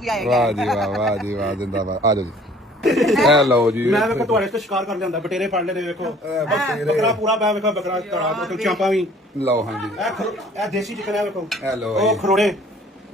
ਵੀ ਆਏਗਾ। ਵਾਹ ਜੀ ਵਾਹ, ਵਾਹ ਜੀ ਵਾਹ, ਜਿੰਦਾਬਾਦ। ਆ ਜਾਓ ਜੀ, ਇਹ ਲਓ ਜੀ। ਮੈਂ ਵੇਖੋ ਤੁਹਾਡੇ ਤੇ ਸ਼ਿਕਾਰ ਕਰ ਲਿਆਂਦਾ, ਬਟੇਰੇ ਫੜ ਲਏ ਵੇਖੋ, ਬੱਕਰਾ ਪੂਰਾ ਪਿਆ ਵੇਖੋ, ਬੱਕਰਾ ਤੜਾ ਚਾਂਪਾਂ ਵੀ। ਲਓ ਹਾਂਜੀ, ਇਹ ਦੇਸੀ ਚਿਕਨ ਹੈ ਵੇਖੋ, ਇਹ ਲਓ ਉਹ ਜੀ। खरोड़े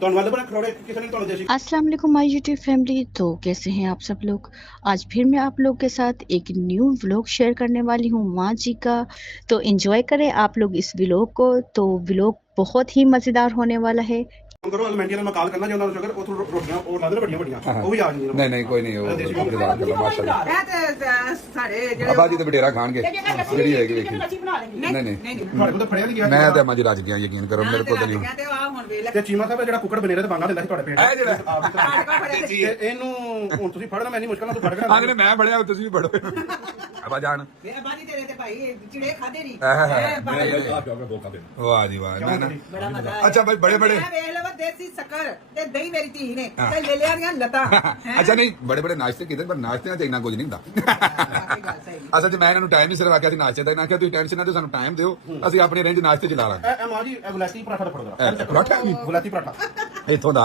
ਤੁਹਾਨੂੰ ਵਾਲੇ ਬਣਾ खरोड़े किसी ने ਤੁਹਾਨੂੰ देसी। अस्सलाम वालेकुम माय यूट्यूब फैमिली। तो कैसे हैं आप सब लोग। आज फिर मैं आप लोग के साथ एक न्यू व्लॉग शेयर करने वाली हूँ माँ जी का। तो एंजॉय करें आप लोग इस व्लॉग को। तो व्लॉग बहुत ही मज़ेदार होने वाला है। ਕਰੋ ਅਲਮੈਂਡੀਆ ਨਾਲ ਕਾਲ ਕਰਨਾ, ਜੇ ਉਹਨਾਂ ਨੂੰ ਸ਼ੁਗਰ ਉਥੋਂ ਰੋਟੀਆਂ ਉਹ ਲਾਦੇ ਵੱਡੀਆਂ ਵੱਡੀਆਂ, ਉਹ ਵੀ ਆ ਜਾਣਗੀਆਂ। ਨਹੀਂ ਨਹੀਂ ਕੋਈ ਨਹੀਂ, ਉਹ ਇੰਤਜ਼ਾਰ ਕਰ ਲਓ ਮਾਸ਼ਾਅੱਲਾ। ਇਹ ਤੇ ਸਾਡੇ ਜਿਹੜੇ ਅੱਬਾ ਜੀ ਤੇ ਬਟੇਰਾ ਖਾਣਗੇ ਜਿਹੜੀ ਹੋਏਗੀ ਵੇਖੀ। ਨਹੀਂ ਨਹੀਂ ਤੁਹਾਡੇ ਕੋਲ ਤਾਂ ਫੜਿਆ ਨਹੀਂ ਗਿਆ। ਮੈਂ ਤੇ ਅੰਮਾ ਜੀ ਰੱਜ ਗਿਆ, ਯਕੀਨ ਕਰੋ ਮੇਰੇ ਕੋਲ ਤਾਂ ਨਹੀਂ। ਤੇ ਆ ਹੁਣ ਵੇਖ ਲੈ ਤੇ ਚੀਮਾ ਸਾਹਿਬ ਜਿਹੜਾ ਕੁੱਕੜ ਬਨੇਰੇ ਤੇ ਬਾਂਗਾ ਦਿੰਦਾ ਸੀ ਤੁਹਾਡੇ ਪੇਟ ਇਹ ਜਿਹੜਾ ਤੇ ਇਹਨੂੰ ਹੁਣ ਤੁਸੀਂ ਫੜਨਾ, ਮੈਂ ਨਹੀਂ ਮੁਸ਼ਕਲ ਨਾਲ ਤੂੰ ਫੜ ਕੇ ਆਖਨੇ ਮੈਂ ਬੜਿਆ, ਤੁਸੀਂ ਵੀ ਬੜੋ ਅੱਬਾ ਜਾਨ। ਇਹ ਬਾਜੀ ਤੇਰੇ ਤੇ ਭਾਈ ਚਿੜੇ ਖਾਦੇ ਨਹੀਂ। ਵਾਹ ਜੀ ਵਾਹ। ਨਾ ਨਾ ਬੜਾ ਮਜ਼ਾ। ਅੱਛਾ ਭਾਈ, ਬੜੇ ਬੜੇ ਮੈਂ ਵੇਖ ਲਵਾਂ ਦੇਸੀ ਸ਼ੱਕਰ ਤੇ ਦਹੀਂ ਮੇਰੀ ਧੀ ਨੇ ਤੇ ਲੈ ਲਿਆ ਦੀਆਂ ਲੱਤਾਂ। ਅੱਛਾ ਨਹੀਂ, ਬੜੇ ਬੜੇ ਨਾਸ਼ਤੇ ਕੀਤੇ, ਪਰ ਨਾਸ਼ਤੇ ਨਾਲ ਇੰਨਾ ਕੁਝ ਨਹੀਂ ਹੁੰਦਾ। ਅਸਲ 'ਚ ਮੈਂ ਇਹਨਾਂ ਨੂੰ ਟਾਈਮ ਹੀ ਸਿਰਫ ਆਖਿਆ ਸੀ ਨਾਸ਼ਤੇ ਦਾ। ਇਹਨਾਂ ਆਖਿਆ ਤੁਸੀਂ ਟੈਨਸ਼ਨ ਨਾ ਦਿਓ, ਸਾਨੂੰ ਟਾਈਮ ਦਿਓ, ਅਸੀਂ ਆਪਣੇ ਰੇਂਜ ਨਾਸ਼ਤੇ 'ਚ ਲਾ ਲਾਂਗੇ। ਇਹ ਮਾਂ ਜੀ ਇਹ ਗੁਲਾਤੀ ਪਰਾਠਾ ਦਾ ਫੜੋ ਜਰਾ। ਪਰਾਠਾ ਗੁਲਾਤੀ ਪਰਾਠਾ ਇੱਥੋਂ ਦਾ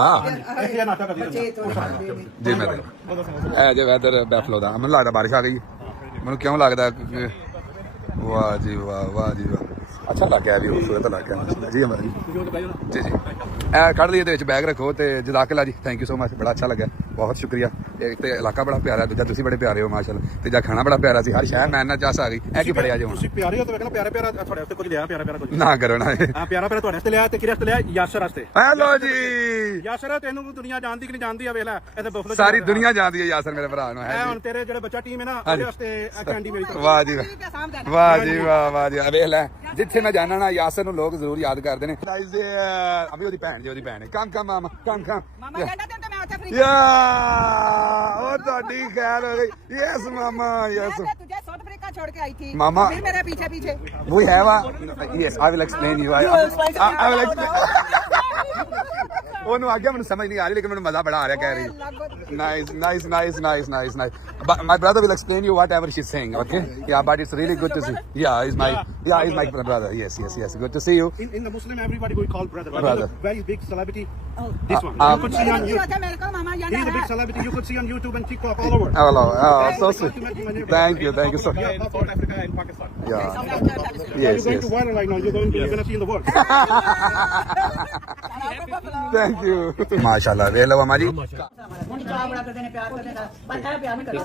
ਇਹ ਨਾਸ਼ਤਾ ਕਰਦੀ ਬੱਚੇ ਤੋਂ ਖਾਂਦੇ ਨੇ। ਜੀ। ਮੈਂ ਇਹ ਜੇ ਵੈਦਰ ਬੈਫਲੋ ਦਾ, ਮੈਨੂੰ ਲੱਗਦਾ ਬਾਰਿਸ਼ ਆ ਗਈ। ਮੈਨੂੰ ਕਿਉਂ ਲੱਗਦਾ ਕਿ ਵਾਹ ਜੀ ਵਾਹ, ਵਾਹ ਜੀ ਵਾਹ, ਅੱਛਾ ਲੱਗ ਗਿਆ ਵੀ, ਖੂਬਸੂਰਤ ਲੱਗ ਗਿਆ ਜੀ ਅਮਰ ਜੀ। ਜੀ ਜੀ ਇਹ ਕੱਢ ਲਈ, ਇਹਦੇ ਵਿੱਚ ਬੈਗ ਰੱਖੋ। ਤੇ ਜਜ਼ਾਕੱਲਾ ਜੀ, ਥੈਂਕ ਯੂ ਸੋ ਮਚ, ਬੜਾ ਅੱਛਾ ਲੱਗਾ, ਬਹੁਤ ਸ਼ੁਕਰੀਆ। ਇੱਕ ਤੇ ਇਲਾਕਾ ਬੜਾ ਪਿਆਰਾ, ਦੂਜਾ ਤੁਸੀਂ ਬੜੇ ਪਿਆਰੇ ਹੋ ਮਾਸ਼ਾਅੱਲਾ, ਤੀਜਾ ਖਾਣਾ ਬੜਾ ਪਿਆਰਾ ਸੀ। ਹਰ ਸ਼ਹਿਰ ਮੈਂ ਇੰਨਾ ਚਾਸ ਆ ਗਈ। ਇਹ ਕੀ ਫੜਿਆ ਜੇ ਹੁਣ? ਤੁਸੀਂ ਪਿਆਰੇ ਹੋ ਤਾਂ ਵੇਖਣਾ, ਪਿਆਰਾ ਪਿਆਰਾ ਤੁਹਾਡੇ ਵਾਸਤੇ ਕੁਝ ਲਿਆ, ਪਿਆਰਾ ਪਿਆਰਾ ਕੁਝ ਨਾ ਕਰੋ ਨਾ। ਆ ਪਿਆਰਾ ਪਿਆਰਾ ਤੁਹਾਡੇ ਵਾਸਤੇ ਲਿਆ। ਤੇ ਕਿਹਦੇ ਵਾਸਤੇ ਲਿਆ? ਯਾਸਰ ਵਾਸਤੇ। ਹੈਲੋ ਜੀ, ਯਾਸਰ ਤੈਨੂੰ ਦੁਨੀਆ ਜਾਣਦੀ ਕਿ ਨਹੀਂ ਜਾਣਦੀ ਆ, ਵੇਖ ਲੈ ਇਹ ਤਾਂ ਬਫਲੋ ਸਾਰੀ ਦੁਨੀਆ ਜਾਣਦੀ ਹੈ ਯਾਸਰ ਮੇਰੇ ਭਰਾ ਨੂੰ। ਇਹ ਹੈ ਹੁਣ ਤੇਰੇ ਜਿਹੜੇ ਬੱਚਾ ਟੀਮ ਹੈ ਨਾ, ਉਹਦੇ ਵਾਸਤੇ ਇਹ ਕੈਂਡੀ ਮੇਰੀ ਤਰਫ। ਵਾਹ ਜੀ ਵਾਹ, ਵਾਹ ਜੀ ਵਾਹ, ਵਾਹ ਜੀ ਵਾਹ। ਵੇਖ ਲੈ, ਜਿੱਥੇ ਮੈਂ ਜਾਣਾ ਨਾ ਯਾਸਰ ਨੂੰ ਲੋਕ ਜ਼ਰੂਰ ਯਾਦ ਕਰਦੇ ਨੇ। ਅਭੀ ਉਹਦੀ ਭੈਣ ਜੀ, ਉਹਦੀ ਭੈਣ ਹੈ। ਕਮ ਕਮ ਮਾਮਾ, ਕਮ ਕਮ ਮਾਮਾ ਕਹਿੰਦਾ ਤੇ ਮੈਂ ਉੱਥੇ ਫਰੀ ਯਾ, ਉਹ ਤੁਹਾਡੀ ਖੈਰ ਹੋ ਗਈ। ਯੈਸ ਮਾਮਾ, ਯੈਸ मैं तुझे साउथ अफ्रीका छोड़ के आई थी मामा। फिर मेरे पीछे पीछे we have a yes, I will explain you. I will explain. ਉਹਨੂੰ ਆ ਗਿਆ, ਮੈਨੂੰ ਸਮਝ ਨਹੀਂ ਆ ਰਹੀ, ਲੇਕਿਨ ਮੈਨੂੰ ਮਜ਼ਾ ਬੜਾ ਆ ਰਿਹਾ ਕਹਿ ਰਹੀ। Nice nice nice nice nice nice. My brother will explain you whatever she's saying, okay? Yeah, but it's really good to see. Yeah, he's my brother. Yes, yes, yes. Good to see you. In the Muslim, everybody will call brother. Brother. Very big celebrity. This one. You could see on YouTube. मेरे को मामा याद He's a big celebrity. You could see on YouTube and TikTok all over. Hello. Oh, so sweet. Thank you so. Yeah, South Africa and Pakistan. Yeah. You're Yes, going yes. to viral right now. You're going to see in the world. Thank you. माशाल्लाह, वे लो हमारी। ਹੁਣ ਚਾਹ ਬੜਾ ਕਰਦੇ ਨੇ, ਪਿਆਰ ਕਰਦੇ ਨੇ, ਪਰ ਇਹ ਪਿਆਰ ਨਹੀਂ ਕਰਦੇ।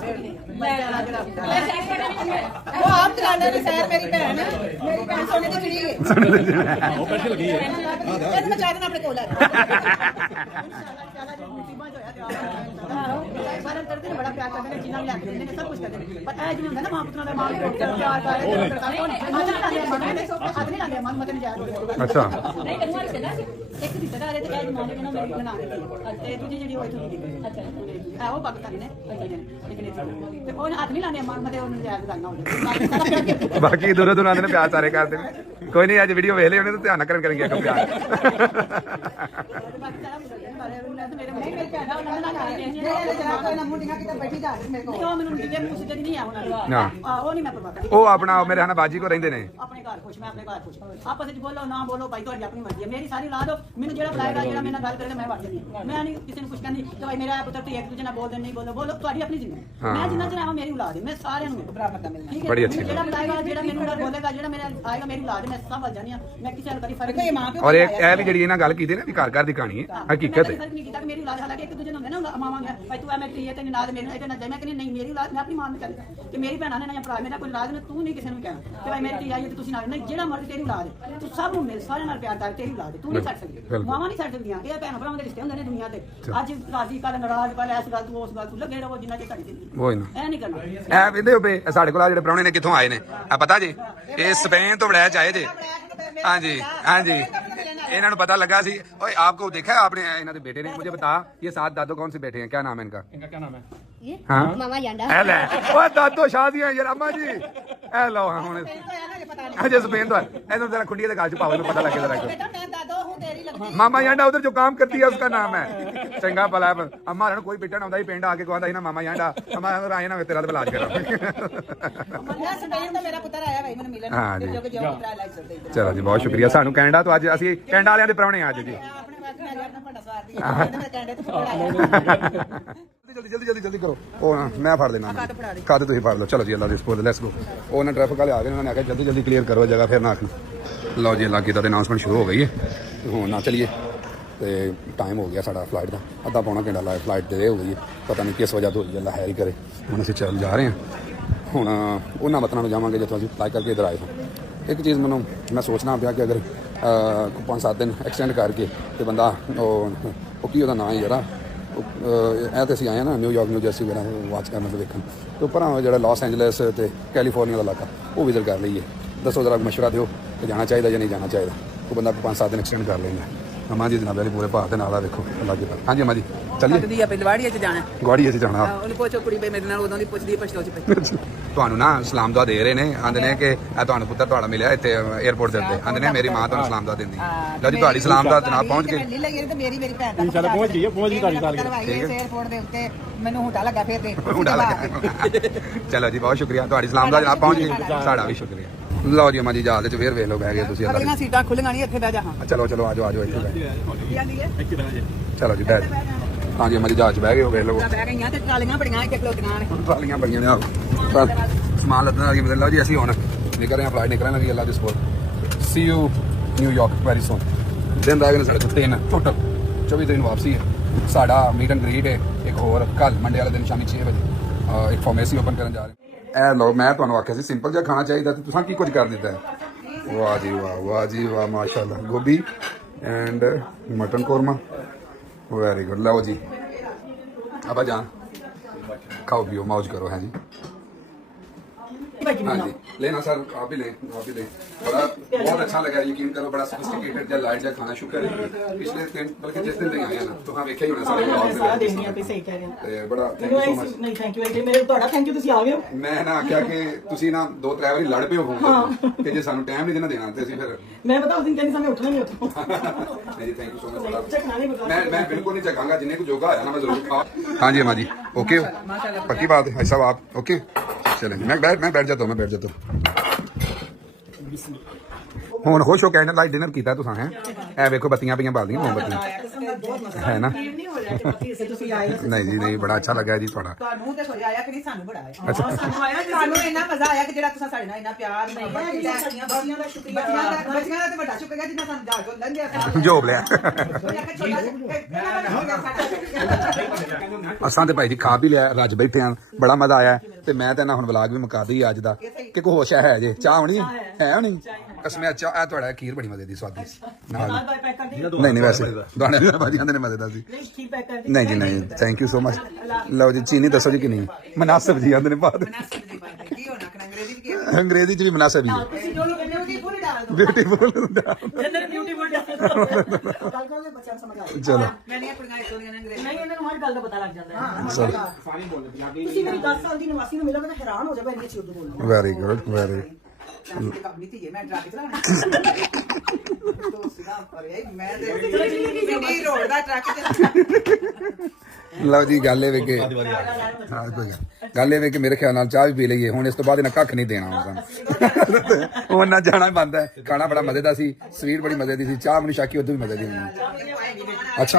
ਉਹ ਆਪ ਚਲਾਉਂਦੇ ਨੇ ਸੈਰ। ਮੇਰੀ ਭੈਣ ਸੋਨੇ ਦੀ ਚਿੜੀ ਹੈ। ਉਹ ਪੈਸੇ ਲੱਗੀ ਹੈ। ਇਹਨੂੰ ਮੈਂ ਚਾਹ ਦੇਣਾ ਆਪਣੇ ਕੋਲ ਲੈ ਸਾਰਾ ਕਰਦੇ ਨੇ, ਬੜਾ ਪਿਆਰ ਕਰਦੇ ਨੇ, ਜਿੰਨਾ ਵੀ ਲੈ ਕੇ ਦਿੰਦੇ ਨੇ, ਸਭ ਕੁਝ ਕਰਦੇ ਨੇ। ਪਰ ਇਹ ਜਿਵੇਂ ਹੁੰਦਾ ਨਾ ਮਾਂ ਪੁੱਤਾਂ ਦਾ, ਮਾਂ ਪਿਓ ਦਾ ਪਿਆਰ ਕਰਦੇ ਨੇ। ਆਦਮੀ ਲਾਂਦੇ ਮਨ ਮਤਨ ਜਾ ਰਿਹਾ। अच्छा। ਨਹੀਂ ਤੈਨੂੰ ਰਿਸ਼ਤੇ ਦਾ ਇੱਕ ਰਿਸ਼ਤੇਦਾਰ ਹੈ ਤੇ ਇਹ ਜਮਾਨੇ ਨੂੰ ਮੇਰੀ ਬਣਾ ਦਿੱਤੀ ਤੇ ਦੂਜੀ ਜਿਹੜੀ ਹੋਈ ਥੋੜੀ ਅੱਛਾ ਆ ਉਹ ਪਾਕਿਸਤਾਨੀ ਨੇ ਲੇਕਿਨ ਤੇ ਉਹ ਹੱਥ ਨਹੀਂ ਲਾਉਂਦੇ ਮਨ ਮਤੇ ਉਹਨੂੰ ਜਾ ਕੇ ਲਾਣਾ ਹੁੰਦਾ। ਬਾਕੀ ਦੂਰੋਂ ਦੂਰੋਂ ਆਉਂਦੇ ਨੇ, ਪਿਆਰ ਸਾਰੇ ਕਰਦੇ ਨੇ। ਕੋਈ ਨਹੀਂ, ਅੱਜ ਵੀਡੀਓ ਵੇਖ ਲਈ ਉਹਨੇ ਤਾਂ ਧਿਆਨ ਨਾਲ ਕਰਨਗੇ ਅੱਗੇ ਪਿਆਰ। ਉਹ ਮੈਨੂੰ ਜਿੱਦੇ ਮੂੰਹ ਸਿੱਧੇ ਨਹੀਂ ਆ ਉਹਨਾਂ ਨਾ ਉਹ ਨਹੀਂ ਮੈਂ ਪਰਵਾਹ ਕਰਦੀ। ਉਹ ਆਪਣਾ ਮੇਰੇ ਹਨਾ ਬਾਜੀ ਕੋ ਰਹਿੰਦੇ ਨੇ। ਆਪਣੇ ਘਰ ਖੁਸ਼, ਮੈਂ ਆਪਣੇ ਘਰ ਖੁਸ਼। ਆਪਸ ਵਿੱਚ ਬੋਲੋ ਨਾ ਬੋਲੋ ਭਾਈ, ਤੁਹਾਡੀ ਆਪਣੀ ਮਰਜ਼ੀ ਹੈ। ਮੇਰੀ ਸਾਰੀ ਔਲਾਦ ਮੈਨੂੰ ਜਿਹੜਾ ਬੁਲਾਏਗਾ, ਜਿਹੜਾ ਮੇਰੇ ਨਾਲ ਗੱਲ ਕਰੇਗਾ, ਮੈਂ ਵੜ ਜਾਂਦੀ। ਮੈਂ ਨਹੀਂ ਕਿਸੇ ਨੂੰ ਕੁਝ ਕਹਿੰਦੀ ਕਿ ਭਾਈ ਮੇਰਾ ਪੁੱਤਰ ਧੀ ਇੱਕ ਦੂਜੇ ਨਾਲ ਬੋਲਦੇ ਨਹੀਂ, ਬੋਲੋ ਤੁਹਾਡੀ ਆਪਣੀ ਜ਼ਿੰਦਗੀ। ਮੈਂ ਜਿੰਨਾ ਚਿਰ ਆਵਾਂ ਮੇਰੀ ਔਲਾਦ ਹੈ, ਮੈਂ ਸਾਰਿਆਂ ਨੂੰ ਬਰਾਬਰ ਦਾ ਮਿਲਣਾ। ਠੀਕ ਹੈ, ਬੜੀ ਅੱਛੀ ਜਿਹੜਾ ਬੁਲਾਏਗਾ, ਜਿਹੜਾ ਮੈਨੂੰ ਨਾਲ ਬੋਲੇਗਾ, ਜਿਹੜਾ ਮੇਰਾ ਆਏਗਾ, ਮੇਰੀ ਔਲਾਦ ਹੈ, ਮੈਂ ਸਭ ਵੱਲ ਜਾਣੀ ਆ। ਮੈਂ ਕਿਸੇ ਨਾਲ ਕਦੀ ਫਰਕ ਨਹੀਂ। ਔਰ ਇਹ ਵੀ ਜਿਹੜੀ ਇਹਨਾਂ ਗੱਲ ਕੀਤੀ ਨਾ ਵੀ ਘਰ ਘਰ ਦੀ ਕਹਾਣੀ ਹੈ, ਹਕੀਕਤ ਹੈ। ਫਰਕ ਨਹੀਂ ਕੀਤਾ ਕਿ ਮੇਰੀ ਔਲਾਦ, ਹਾਲਾਂਕਿ ਇੱਕ ਦੂਜੇ ਨੂੰ ਹੁੰਦੇ ਨਾ ਮਾਵਾਂ ਗਿਆ ਭਾਈ ਤੂੰ ਐ ਮੈਂ ਧੀ ਹੈ ਤੇ ਨਾਲ ਮੇਰੇ ਨਾਲ ਨਾ ਮੈਂ ਕਹਿੰਦੀ ਨਹੀਂ, ਮੇਰੀ ਔਲਾਦ ਮੈਂ ਆਪਣੀ ਮਾਂ ਨੂੰ ਕਹਿੰਦੀ ਕਿ ਮੇਰੀ ਭੈਣਾਂ ਨੇ ਨਾ ਭਰਾ ਮੇਰਾ ਕੋਈ ਔਲਾਦ ਨੇ, ਤੂੰ ਨਹੀਂ ਕਿਸੇ ਨੂੰ ਕਹਿਣਾ ਕਿ ਭਾਈ ਮੇਰੀ ਧੀ ਆਈ ਹੈ ਤੇ ਤੁਸੀਂ ਨਾਲ ਨਹੀਂ। ਜਿਹੜਾ ਮਰਜ਼ੀ ਤੇਰੀ ਔਲਾਦ ਹੈ, ਤੂੰ ਸਭ ਨੂੰ ਮਿਲ, ਸਾਰਿਆਂ ਨਾਲ ਪਿਆਰ ਕਰ, ਤੇਰੀ ਔਲਾਦ ਹੈ, ਤੂੰ ਨਹੀਂ ਛੱਡ ਸਕਦੀ। ਮਾਵਾਂ ਨਹੀਂ ਛੱਡ ਸਕਦੀਆਂ। ਇਹ ਭੈਣ ਭਰਾਵਾਂ ਦੇ ਰਿਸ਼ਤੇ ਹੁੰਦੇ ਨੇ ਦੁਨੀਆ ਤੇ। ਅੱਜ ਰਾਜੀ ਕੱਲ ਨਾਰਾਜ਼, ਕੱਲ ਇਸ ਗੱਲ ਤੂੰ ਉਸ ਗੱਲ ਤੂੰ ਲੱਗੇ ਰਹੋ ਜਿੰਨਾ ਚਿਰ ਤੁਹਾਡੀ ਜ਼ਿੰਦਗੀ। ਉਹ ਨਾ ਇਹ ਨਹੀਂ ਕਰਨਾ। ਇਹ ਕਹਿੰਦੇ ਹੋ ਬੇ ਸਾਡੇ ਕੋਲ ਆ ਜਿਹੜੇ ਪ੍ਰਾਹੁਣੇ ਨੇ ਕਿੱਥੋਂ ਆਏ ਨੇ ਆ ਪਤਾ ਜੀ? ਇਹ ਸਪੇਨ ਤੋਂ ਬੜਾਇਆ ਚਾਹੇ ਜੇ। ਹਾਂਜੀ ਹਾਂਜੀ, इन्होंने पता लगा सी। ओए आपको देखा है आपने इन्होंने बेटे ने? मुझे बता ये 7 दादो कौन से बेटे हैं, क्या नाम है इनका? इनका क्या नाम है? हाँ ਮਾਮਾ ਜਾਂਦਾ ए ले ओए दादो शादियां यार अम्मा जी ए लो हुन अजे स्पेन तो इधर जरा खुंडी दे गाल च पाओ पता लगे जरा बेटा मैं दादा हूं तेरी लगती मामा यांडा उधर जो काम करती है उसका नाम है चंगा भला है। अम्मा ने कोई बेटा ना आंदा ही पिंड आके कहंदा ही ना मामा यांडा अम्मा आए ना तेरा इलाज करा। मैं स्पेन तो मेरा पुत्र आया भाई मैंने मिलन हाँ जी। जो कि जो पुत्र लाइक करते चलो जी बहुत शुक्रिया सानू कैनेडा तो अज असी कैनेडा वालियां दे प्राहुणे आज जी। ਜਲਦੀ ਕਰੋ। ਉਹ ਨਾ ਮੈਂ ਫੜ ਲੈਣਾ ਖਾਤੇ ਤੁਸੀਂ ਫੜ ਲਓ। ਚਲੋ ਜੀ ਅੱਲਾ ਦੇ ਸਪੋਰਟ ਲੈਟਸ ਗੋ। ਉਹ ਨਾ ਟ੍ਰੈਫਿਕ ਵਾਲੇ ਆ ਗਏ, ਉਹਨਾਂ ਨੇ ਆਖਿਆ ਜਲਦੀ ਕਲੀਅਰ ਕਰੋ ਜਗ੍ਹਾ, ਫਿਰ ਨਾ ਆਖਣਾ। ਲਓ ਜੀ ਅੱਲਾ ਕੀਤਾ ਤੇ ਅਨਾਉਂਸਮੈਂਟ ਸ਼ੁਰੂ ਹੋ ਗਈ ਹੈ। ਹੁਣ ਨਾ ਚਲੀਏ ਤੇ ਟਾਈਮ ਹੋ ਗਿਆ ਸਾਡਾ ਫਲਾਈਟ ਦਾ, ਅੱਧਾ ਪੌਣਾ ਘੰਟਾ ਲਾਇਆ ਫਲਾਈਟ ਦੇ ਹੋ ਗਈ ਹੈ, ਪਤਾ ਨਹੀਂ ਕਿਸ ਵਜ੍ਹਾ ਤੋਂ ਹੋਈ, ਅੱਲਾ ਹੈ ਹੀ ਕਰੇ। ਹੁਣ ਅਸੀਂ ਚੱਲ ਜਾ ਰਹੇ ਹਾਂ, ਹੁਣ ਉਹਨਾਂ ਵਤਨਾਂ ਨੂੰ ਜਾਵਾਂਗੇ ਜਿੱਥੋਂ ਅਸੀਂ ਅਪਲਾਈ ਕਰਕੇ ਇੱਧਰ ਆਏ ਹਾਂ। ਇੱਕ ਚੀਜ਼ ਮੈਂ ਸੋਚਣਾ ਪਿਆ ਕਿ ਅਗਰ 5-7 ਦਿਨ ਐਕਸਟੈਂਡ ਕਰਕੇ ਤੇ ਬੰਦਾ ਉਹ ਕੀ ਉਹਦਾ ਨਾਂ ਹੈ ਯਾਰਾ, ਇਹ ਤਾਂ ਅਸੀਂ ਆਏ ਹਾਂ ਨਾ ਨਿਊਯਾਰਕ ਨਿਊ ਜਰਸੀ ਵਗੈਰਾ ਵਾਚ ਕਰਨ ਤੇ ਦੇਖਣ ਤੇ ਉੱਪਰ ਜਿਹੜਾ ਲਾਸ ਐਂਜਲਸ ਤੇ ਕੈਲੀਫੋਰਨੀਆ ਦਾ ਇਲਾਕਾ ਉਹ ਵਿਜ਼ਿਟ ਕਰ ਲਈਏ। ਦੱਸੋ ਜ਼ਰਾ ਮਸ਼ਵਰਾ ਦਿਓ ਕਿ ਜਾਣਾ ਚਾਹੀਦਾ ਜਾਂ ਨਹੀਂ ਜਾਣਾ ਚਾਹੀਦਾ। ਉਹ ਬੰਦਾ 5-7 ਦਿਨ ਐਕਸਟੈਂਡ ਕਰ ਲੈਂਦਾ। ਅਮਾ ਜੀ ਜਨਾਬ ਵਾਲੀ ਪੂਰੇ ਭਾਰਤ ਦੇ ਨਾਲ ਆ ਦੇਖੋ ਅੱਲਾ ਜੀ। ਹਾਂਜੀ ਅਮਾ ਜੀ ਚੱਲੀਏ। ਦੀ ਆਪੇ ਲਵਾੜੀਏ ਚ ਜਾਣਾ, ਗਵਾੜੀਏ 'ਚ ਜਾਣਾ। ਉਹਨੂੰ ਪੁੱਛੋ ਕੁੜੀ ਬਈ ਮੇਰੇ ਨਾਲ ਉਦੋਂ ਦੀ ਪੁੱਛਦੀ ਪਛਤੋ ਚ ਪਈ। ਤੁਹਾਨੂੰ ਨਾ ਸਲਾਮ ਦੁਆ ਦੇ ਰਹੇ ਨੇ, ਆਂਦੇ ਨੇ ਕਿ ਇਹ ਤੁਹਾਨੂੰ ਪੁੱਤਰ ਤੁਹਾਡਾ ਮਿਲਿਆ ਇੱਥੇ 에ਅਰਪੋਰਟ ਦੇ ਉੱਤੇ, ਆਂਦੇ ਨੇ ਮੇਰੀ ਮਾਂ ਤੁਹਾਨੂੰ ਸਲਾਮ ਦੁਆ ਦਿੰਦੀ। ਲਓ ਜੀ ਤੁਹਾਡੀ ਸਲਾਮ ਦੁਆ ਜਨਾਬ ਪਹੁੰਚ ਗਏ। ਨਹੀਂ ਲੱਗੀ ਤੇ ਮੇਰੀ ਭੈਣ ਦਾ ਚੱਲ ਪਹੁੰਚ ਗਈ ਤੁਹਾਡੀ ਗੱਲ 에ਅਰਪੋਰਟ ਦੇ ਉੱਤੇ ਮੈਨੂੰ ਹੁੰਡਾ ਲੱਗਾ ਫਿਰ ਦੇ ਹੁੰਡਾ ਲੱਗਾ। ਚਲੋ ਜੀ ਬਹੁਤ ਸ਼ੁਕਰੀਆ, ਤੁਹਾਡੀ ਸਲਾਮ ਦੁਆ ਜਨਾਬ ਪਹੁੰਚ ਗਈ, ਸਾਡਾ ਵੀ ਸ਼ੁਕਰੀਆ। ਲਓ ਜੀ ਅਮਾ ਜੀ ਜਹਾਜ਼ 'ਚ ਫੇਰ ਵੇਖ ਲਓ ਬਹਿ ਗਏ ਤੁਸੀਂ ਅੱਲਾ ਅਗਲੀਆਂ ਸੀਟਾਂ ਖੁੱਲੀਆਂ ਨਹੀਂ, ਇੱਥੇ ਬਹਿ ਜਾ। ਹਾਂ ਚਲੋ ਆਜੋ ਇੱਥੇ ਬਹਿ ਜਾਂਦੀ ਹੈ ਚਲੋ ਜੀ ਬੈਠ। ਹਾਂਜੀ ਅਮਾ ਜੀ ਜਹਾਜ਼ 'ਚ ਬਹਿ ਗਏ ਹੋ ਵੇਖ ਲਓ। ਬਹਿ ਗਈਆਂ ਤੇ ਟਰਾਲੀਆਂ ਬੜੀਆਂ ਇੱਥੇ ਖਲੋਤੀਆਂ ਨੇ। ਟਰਾਲੀਆਂ ਪਈਆਂ ਨੇ ਸਮਾਨ ਲੱਦਣ ਲੱਗੀ। ਮਤਲਬ ਜੀ ਅਸੀਂ ਹੁਣ ਨਿਕਲ ਰਹੇ ਹਾਂ, ਫਲਾਈਟ ਨਿਕਲਣ ਲੱਗੀ ਅੱਲਾ ਦੀ support. C you New York very soon. ਦਿਨ ਰਹਿ ਗਏ ਨੇ ਸਾਡੇ ਕੋਲ 3 ਟੋਟਲ, 24 ਤਰੀਕ ਨੂੰ ਵਾਪਸੀ ਹੈ। ਸਾਡਾ ਮੀਟ ਐਂਡ ਗ੍ਰੀਟ ਹੈ ਇੱਕ ਹੋਰ ਕੱਲ ਮੰਡੇ ਵਾਲੇ ਦਿਨ ਸ਼ਾਮੀ 6 ਵਜੇ ਇੱਕ ਫਾਰਮੇਸੀ ਓਪਨ ਕਰਨ ਜਾ ਰਹੇ। ਇਹ ਲਓ ਮੈਂ ਤੁਹਾਨੂੰ ਆਖਿਆ ਸੀ ਸਿੰਪਲ ਜਿਹਾ ਖਾਣਾ ਚਾਹੀਦਾ ਤੇ ਤੁਸੀਂ ਕੀ ਕੁਝ ਕਰ ਦਿੱਤਾ ਹੈ। ਵਾਹ ਜੀ ਵਾਹ ਮਾਸ਼ਾਅੱਲਾ। ਗੋਭੀ and mutton korma very good. ਲਓ ਜੀ ਅਬਾ ਜਾਨ खाओ पियो मौज करो। है जी हाँ जी लेना सर, आप भी लें बड़ा बहुत अच्छा लगा, यकीन करो बड़ा सोफिस्टिकेटेड या लाइट जा खाना। शुक्र है पिछले दिन बल्कि जिस दिन आए ना तो हाँ वेख्या ही होना सारे ते बड़ा थैंक यू सो मच। ਨਹੀਂ ਥੈਂਕ ਯੂ ਮੇਰੇ ਤੁਹਾਡਾ ਥੈਂਕ ਯੂ, ਤੁਸੀਂ ਆ ਗਏ ਹੋ। ਮੈਂ ਨਾ ਆਖਿਆ ਕਿ ਤੁਸੀਂ ਨਾ 2-3 ਵਾਰੀ ਲੜ ਪਏ ਹੋ ਕਿ ਜੇ ਸਾਨੂੰ ਟਾਈਮ ਨਹੀਂ ਦੇਣਾ ਤੇ ਅਸੀਂ ਫਿਰ ਮੈਂ ਬਤਾ ਉਸ ਦਿਨ ਕਹਿੰਦੀ ਸਾਨੂੰ ਉੱਠਣਾ ਨਹੀਂ ਉੱਠੋ। नहीं थैंक यू सो मच। ਚੱਕਣਾ ਨਹੀਂ ਬਤਾ मैं बिल्कुल नहीं चखाऊंगा, जिन्हें को जोगा आया ना मैं जरूर खाऊं। हाँ जी अम्मा जी ओके पक्की बात है साहब आप ओके चलें। मैं बैठ जाता हूँ। ਹੁਣ ਖੁਸ਼ ਹੋ ਕੈਂਡਲ ਲਾਈਟ ਡਿਨਰ ਕੀਤਾ ਤੁਸੀਂ ਹੈ। ਇਹ ਵੇਖੋ ਬੱਤੀਆਂ ਪਈਆਂ ਬਾਲਦੀਆਂ ਮੋਮਬੱਤੀਆਂ ਹੈ ਨਾ। ਤੁਸੀਂ ਆਏ ਨਹੀਂ ਜੀ ਨਹੀਂ ਬੜਾ ਅੱਛਾ ਲੱਗਾ ਜੀ ਤੁਹਾਡਾ। ਤੁਹਾਨੂੰ ਤੇ ਕੋਈ ਆਇਆ ਕਿ ਨਹੀਂ, ਸਾਨੂੰ ਬੜਾ ਆਇਆ। ਅੱਛਾ ਸਾਨੂੰ ਆਇਆ ਜੀ, ਸਾਨੂੰ ਇੰਨਾ ਮਜ਼ਾ ਆਇਆ ਕਿ ਜਿਹੜਾ ਤੁਸੀਂ ਸਾਡੇ ਨਾਲ ਇੰਨਾ ਪਿਆਰ ਨਹੀਂ ਸਾਡੀਆਂ ਬੱਚੀਆਂ ਦਾ ਸ਼ੁਕਰੀਆ। ਬੱਚਿਆਂ ਦਾ ਤੇ ਵੱਡਾ ਸ਼ੁਕਰੀਆ ਜਿੰਨਾ ਸਾਨੂੰ ਜਾ ਕੇ ਲੰਘਿਆ। ਜੋਬ ਲਿਆ ਅਸਾਂ ਤੇ ਭਾਈ ਜੀ ਖਾ ਵੀ ਲਿਆ, ਰੱਜ ਬੈਠੇ ਆਂ, ਬੜਾ ਮਜ਼ਾ ਆਇਆ। ਤੇ ਮੈਂ ਤਾਂ ਨਾ ਹੁਣ ਵਲਾਗ ਵੀ ਮੁਕਾ ਦਈ ਅੱਜ ਦਾ ਕਿ ਕੋਈ ਹੋਸ਼ ਹੈ ਜੇ ਚਾਹ ਹੋਣੀ ਹੈ ਹੋਣੀ ਕਸਮੇ। ਅੱਛਾ ਇਹ ਤੁਹਾਡਾ ਖੀਰ ਬੜੀ ਮਜ਼ੇ ਦੀ ਸਵਾਦੀ ਨਾਲ। ਨਹੀਂ ਵੈਸੇ ਦਾਣੇ ਵੀ ਭਾਜੀ ਆਂਦੇ ਨੇ ਮਜ਼ੇਦਾਰ ਸੀ। ਨਹੀਂ ਜੀ ਨਹੀਂ ਥੈਂਕ ਯੂ ਸੋ ਮਚ। ਲਓ ਜੀ ਚੀਨੀ ਦੱਸੋ ਜੀ ਕਿੰਨੀ ਮਨਾਸਬ ਜੀ ਆਂਦੇ ਨੇ ਬਾਅਦ ਕੀ ਹੋਣਾ ਕਿ ਅੰਗਰੇਜ਼ੀ ਕੀ ਅੰਗਰੇਜ਼ੀ ਚ ਵੀ ਮਨਾਸਬ ਹੀ ਹੈ। ਤੁਸੀਂ ਜੋ ਲੋਕ ਕਹਿੰਦੇ ਹੋ ਕਿ ਪੂਰੀ ਡਾਲ ਦੋ। ਬਿਊਟੀਫੁਲ ਜਨਰਲ ਬਿਊਟੀਫੁਲ ਡਾਲ ਦੋ। ਗੱਲ ਕਰਦੇ ਬੱਚਿਆਂ ਨੂੰ ਸਮਝ ਆ ਗਈ। ਚਲੋ ਮੈਂ ਨਹੀਂ ਆਪਣੀਆਂ ਇਤੋਂ ਅੰਗਰੇਜ਼ੀ ਨਹੀਂ ਇਹਨਾਂ ਨੂੰ ਹਰ ਗੱਲ ਦਾ ਪਤਾ ਲੱਗ ਜਾਂਦਾ ਹੈ। ਤੁਸੀਂ ਮੇਰੀ 10 ਸਾਲ ਦੀ ਨਿਵਾਸੀ ਨੂੰ ਮਿਲੋਗੇ ਤਾਂ ਹੈਰਾਨ ਹੋ ਜਾਓਗੇ ਇੰਨੀ ਅੱਛੀ ਉਰਦੂ ਬੋਲਦੇ। ਵੈਰੀ ਗੁੱਡ ਵੈਰੀ ਕੰਪਨੀ ਧੀਏ ਮੈਂ ਟਰੱਕ ਚਲਾਉਣਾ ਦੋਸਤਾਂ ਪਰੇ ਮੈਂ ਤੇ ਮਿੰਡੀ ਰੋਡ ਦਾ ਟਰੱਕ ਚਲਾਉਣਾ। ਲਓ ਜੀ ਗੱਲ ਇਹ ਵੇ ਕਿ ਗੱਲ ਇਹ ਵੇ ਕਿ ਮੇਰੇ ਖਿਆਲ ਨਾਲ ਚਾਹ ਵੀ ਪੀ ਲਈਏ ਹੁਣ। ਇਸ ਤੋਂ ਬਾਅਦ ਇਹਨਾਂ ਕੱਖ ਨਹੀਂ ਦੇਣਾ ਹੁਣ ਹੁਣ ਨਾ ਜਾਣਾ ਬੰਦ ਹੈ। ਖਾਣਾ ਬੜਾ ਮਜ਼ੇਦਾਰ ਸੀ, ਸਵੀਟ ਬੜੀ ਮਜ਼ੇ ਦੀ ਸੀ, ਚਾਹ ਮੈਨੂੰ ਸ਼ਾਕੀ ਉਦੋਂ ਵੀ ਮਜ਼ੇ ਦੀ ਹੋਣੀ। ਅੱਛਾ